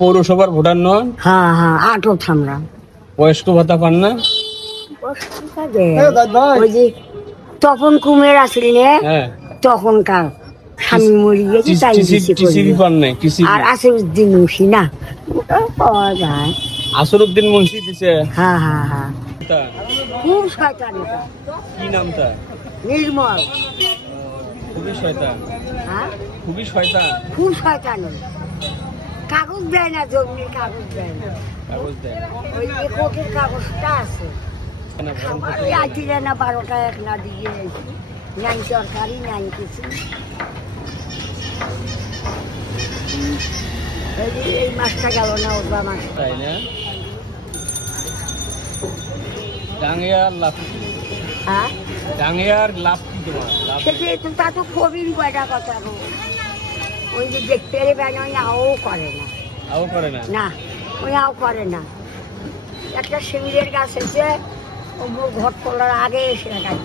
পৌরসভার ভোটার নন? হ্যাঁ হ্যাঁ আটক আমরা। বয়স্ক ভাতা পান না? ওই যে তখন কুমের আসলে হ্যাঁ, তখনকার স্বামী মরে গেছে তাই দিছে টিসিবি পান নাই? আর আসিরউদ্দিন মুন্সি না ওটা পাওয়া যায়। আসরউদ্দিন মুন্সি দিছে? হ্যাঁ হ্যাঁ হ্যাঁ তা খুব শয়তান এটা। কি নাম তার? নির্মল। খুবই শয়তান। হ্যাঁ খুবই শয়তান। খুব শয়তান। কাগজ দেয় না, জমির কাগজ দেয় না। কাগজ দেয় না। ওই যে কোর্টের কাগজটা আছে না, গরম আমার করতে ওই হবে। আইছিলে না 12টা 1 না দিয়ে গেছি নাই তরকারি নাই কিছু। এই মাছটা গেল না ওটা মাছ তাই না? ডাঙ্গিয়ার লাভ কি? হ্যাঁ ডাঙ্গিয়ার লাভ কি তোমার? লাভ সেটা তো তা তো খুবই কয়টা কথা গো। ওই যে দেখতে পারে ওই আও করে না। আও করে না? না ওই আও করে না। একটা শিমুলের গাছ এসে ও ঘট তোলার আগে এসে গাছ